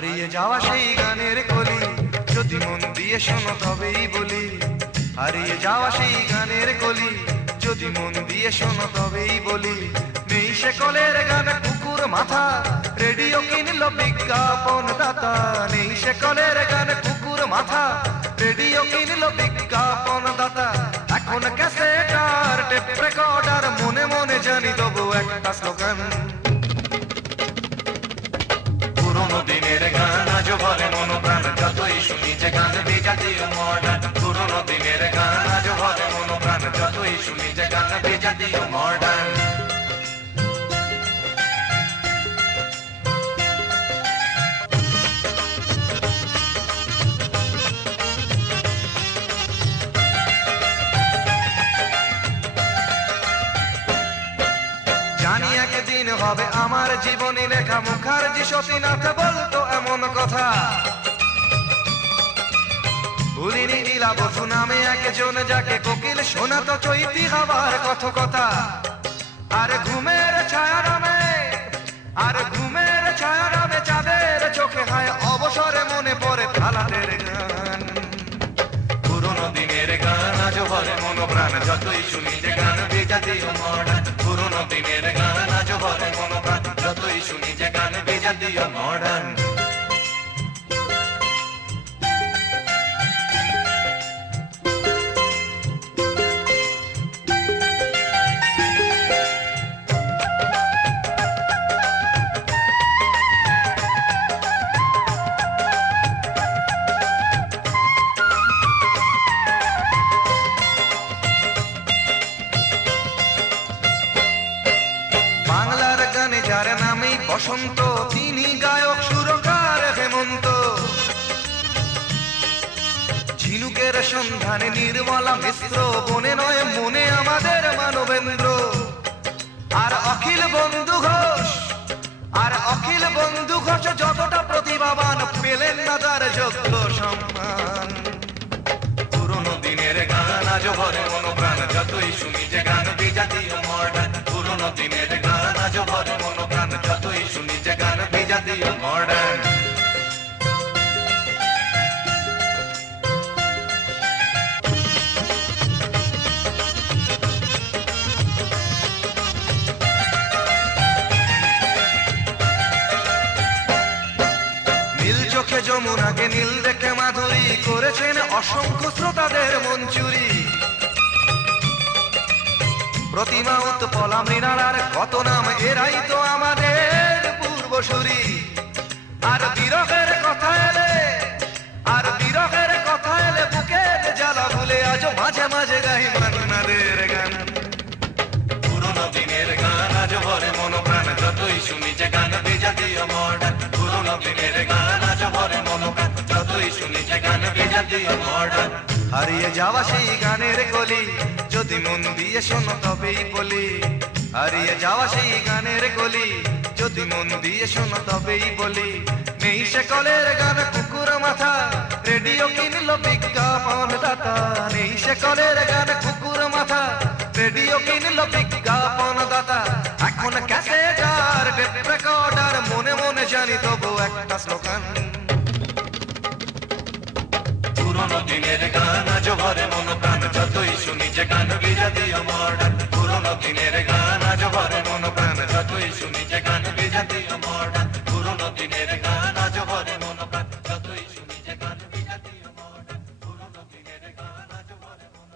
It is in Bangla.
হারিয়ে যাওয়া সেই গানের কলি। যদি মন দিয়ে শোনো তবেই বলি, হারিয়ে যাওয়া সেই গানের কলি। যদি মন দিয়ে শোনো তবেই বলি নেই সে কলের গান কুকুর মাথা, রেডিও কিনলো বিজ্ঞাপন দাতা। নেই সে কলের গান কুকুর মাথা, রেডিও কিনলো বিজ্ঞাপন দাতা। এখন ক্যাসেটার টেপ রেকর্ডার মনে মনে জানি তবু একটা স্লোগান। জানি একদিন হবে আমার জীবনী লেখা মুখার্জি সতীনাথ বলতো এমন কথা। ভুলিনি নীলা নামে একজন যাকে কোকিল শোনাতো চৈতি হবার কথ কথা। আর ঘুমের ছায়া নামে, আর ঘুমের ছায়া নামে চাঁদের চোখে হয় অবসরে মনে পড়ে থালাদের গান। পুরোনো দিনের গান আজ ভরে মনো প্রাণ যতই শুনি যে গান বেজাতীয় মডার্ন গান বেজাতীয় বসন্ত, তিনি গায়ক, সুরকার, হেমন্ত। ঝিনুকের সন্ধানে নির্মলা মিশ্র, বনে নয় মনে আমাদের মানবেন্দ্র। আর অখিল বন্ধু ঘোষ, আর অখিল বন্ধু ঘোষ যতটা প্রতিভাবান, পেলেন না তার যোগ্য সম্মান। পুরোনো দিনের গান আজ ভরে মনোপ্রাণ, যতই শুনি যে গান, বিজাতীয় মডার্ন পুরোনো দিনের গান যমুনাকে নীল দেখে মাধুরী, করেছেন অসংখ্য শ্রোতাদের মঞ্চুরি প্রতিমা উৎপলা মৃণালার কত নাম, এরাই তো আমাদের পূর্বসূরি। আর বিরহের কথা এলে, আর বিরহের কথা এলে বুকের জ্বালা ভুলে আজ মাঝে মাঝে গাই মান্নাদের গান। পুরোনো দিনের গান আজ ভরে মনোপ্রাণ, যতই শুনি যে গান গান বেজাতীয় মডার্ন হারিয়ে যাওয়া সেই গানের কলি। যদি মন দিয়ে শোনো তবেই বলি। হারিয়ে যাওয়া সেই গানের কলি। যদি মন দিয়ে শোনো তবেই বলি। নেই সে কলের গান কুকুর মাথা। রেডিও কিনলো বিজ্ঞাপন দাতা। নেই সে কলের গান কুকুর মাথা। রেডিও কিনলো বিজ্ঞাপন দাতা। এখন ক্যাসেটার টেপ রেকর্ডার মনে মনে জানি তবু একটা স্লোগান। দিনের গান আজ ভরে মনো